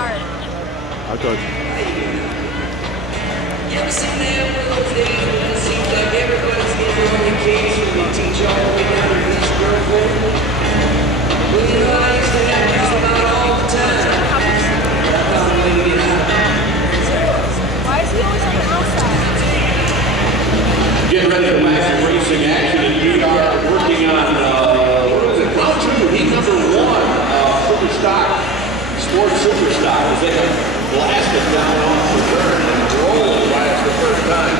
start. Oh, good. You ever seen that one of those days when it seems like everybody's getting on vacation and they teach you all the way down to each girlfriend? Well, you know, I used to have this about all the time. I found a way to get out. Why is he always on the outside? Getting ready for massive racing action, and we are working on, what is it, round 2, heat number 1, super stock, sports super stock, as they have blasted down off the turn and rolling right for the first time.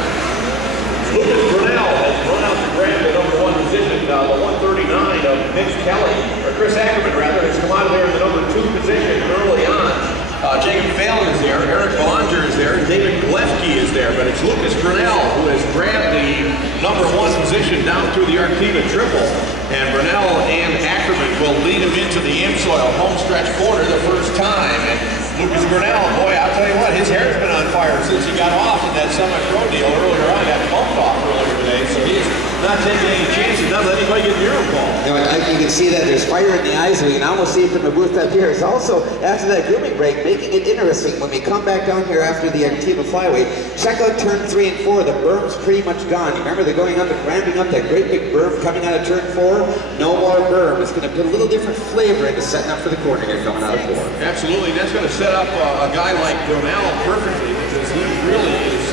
Lucas Brunel has run out the grab at number 1 position. The 139 of Mitch Kelly, or Chris Ackerman rather, has come out of there in the number 2 position early on. Jacob Phelan is there, Eric Belanger is there, and David Glefke is there, but it's Lucas Brunel who has grabbed the number 1 position down through the Arctiva Triple, and Brunel and Ackerman will lead him into the Amsoil homestretch corner the first time. And Lucas Brunel, boy, I'll tell you what, his hair's been on fire since he got off in that semi-pro deal earlier on. Got bumped off earlier today, so he's not taking any chances, not letting anybody get near him, Paul. You know, you can see that there's fire in the eyes, and you can almost see it from the booth up here. It's also, after that grooming break, making it interesting. When we come back down here after the Arctiva Flyweight, check out turn 3 and 4. The berm's pretty much gone. Remember, they're going up and ramping up that great big berm coming out of turn 4. No more berm. It's going to put a little different flavor into setting up for the corner here coming out of 4. Absolutely, that's going to set up a guy like Brunel perfectly, because he really is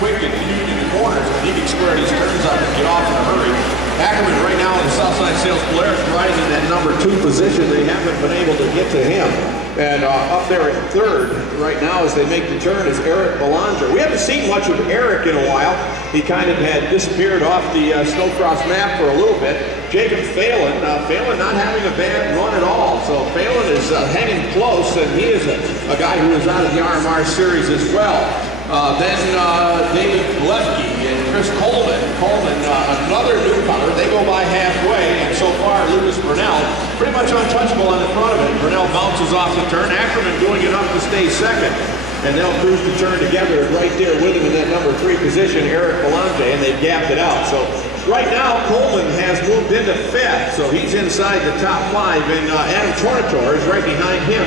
quick and huge in the corners, and he can square these turns up and get off in a hurry. Ackerman right now in the Southside Sales Polaris riding in that number 2 position. They haven't been able to get to him. And up there in 3rd right now as they make the turn is Eric Belanger. We haven't seen much of Eric in a while. He kind of had disappeared off the snowcross map for a little bit. Jacob Phelan, Phelan not having a bad run at all. So Phelan is hanging close, and he is a guy who is out of the RMR series as well. Then David Glefke and Chris Coleman. Coleman, another newcomer. They go by halfway, and so far Lucas Brunel pretty much untouchable on the front of it. Brunel bounces off the turn. Ackerman doing enough to stay second, and they'll cruise the turn together. Right there with him in that number 3 position, Eric Belanger, and they've gapped it out. So right now Coleman has moved into 5th, so he's inside the top 5, and Adam Tornator is right behind him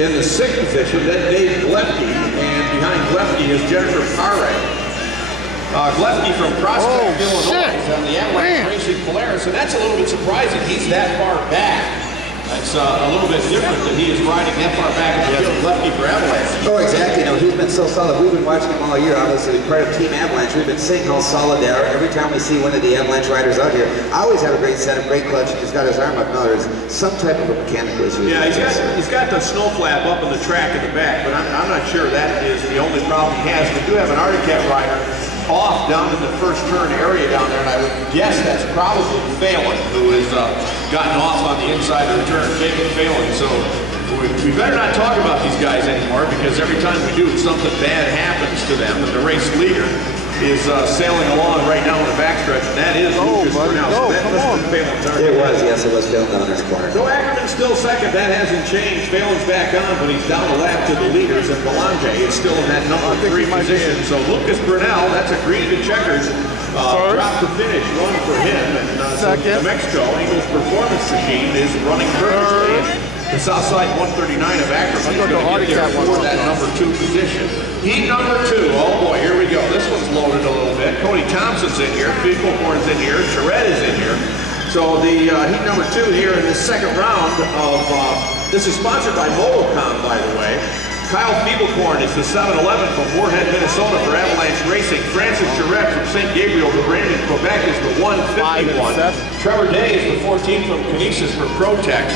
in the 6th position. Then Dave Glefke, and behind Glefke is Jennifer Parre. Glefke from Prospect, Illinois, on the Avalanche Racing Polaris, and that's a little bit surprising. He's that far back. That's a little bit different that he is riding that far back as Glefke for Avalanche. Oh, exactly. No, he's been so solid. We've been watching him all year. Obviously, part of Team Avalanche. We've been seeing how solid they are every time we see one of the Avalanche riders out here. I always have a great setup, great clutch. He's got his arm up. No, there's some type of a mechanical issue. Yeah, he's got the snow flap up in the track in the back, but I'm not sure that is the only problem he has. We do have an artic rider off down in the first turn area down there, and I would guess that's probably Phelan, who has gotten off on the inside of the turn, Jacob Phelan. So we better not talk about these guys anymore, because every time we do, something bad happens to them, and the race leader is sailing along right now in the backstretch, and that is Lucas Brunel. So that must have been Phelan's target. It was, yes, it was Phelan down in this corner. So Ackerman's still second, that hasn't changed. Phelan's back on, but he's down a lap to the leaders, and Belanger is still in that number 3 position. So Lucas Brunel, that's a green to checkers. Drop to finish run for him, and the Mexico Eagles Performance Machine is running perfectly. The Southside 139 of Ackerman is going to get there for that number 2 position. Heat number 2, oh boy, here we go. This one's loaded a little bit. Cody Thompson's in here, Finkelhorn's in here, Charette is in here. So the heat number 2 here in this second round of, this is sponsored by Molocom, by the way. Kyle Finkelhorn is the 7-11 from Moorhead, Minnesota for Avalanche Racing. Francis Charette from St. Gabriel to Brandon, Quebec is the 151. Trevor Day is the 14 from Kinesis for Protex.